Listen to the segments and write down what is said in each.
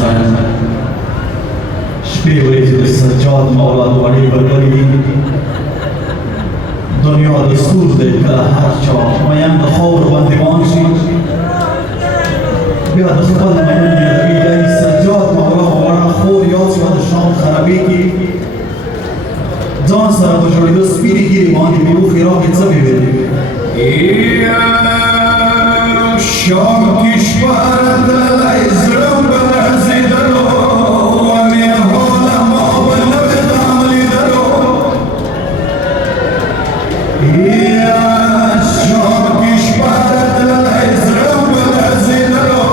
حسن شپې ورځې د سجاد مولا دواړې بربرې دي دنیا دستور دی کله هر چا مین د خاورو باندې بان شي بیا د خپل مین یادوي دی سجاد مولا وړه خور یاد شي د شام خرابېږي ځان سره په جوړېدو سپینې ږیرې باندې مې وښې راغې څه مې ویلې شام کې شپه راتللی زړه به لړزېدلو ومې حاله ما به نوې غم لیدلو شام کې شپه راتللی زړه به لړزېدلو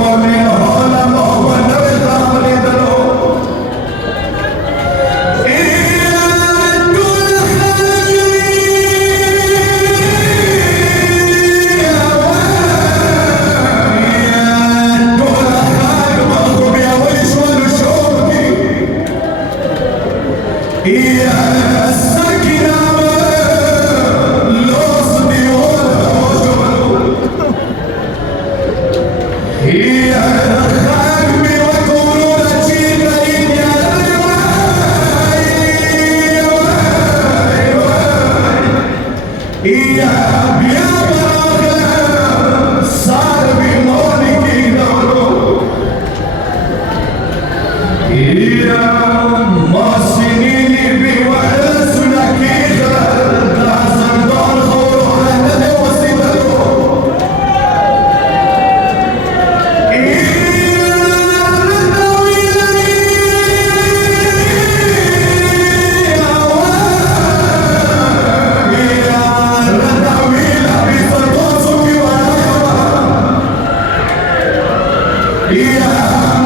ومې حاله ما به نوې غم لیدلو Yeah.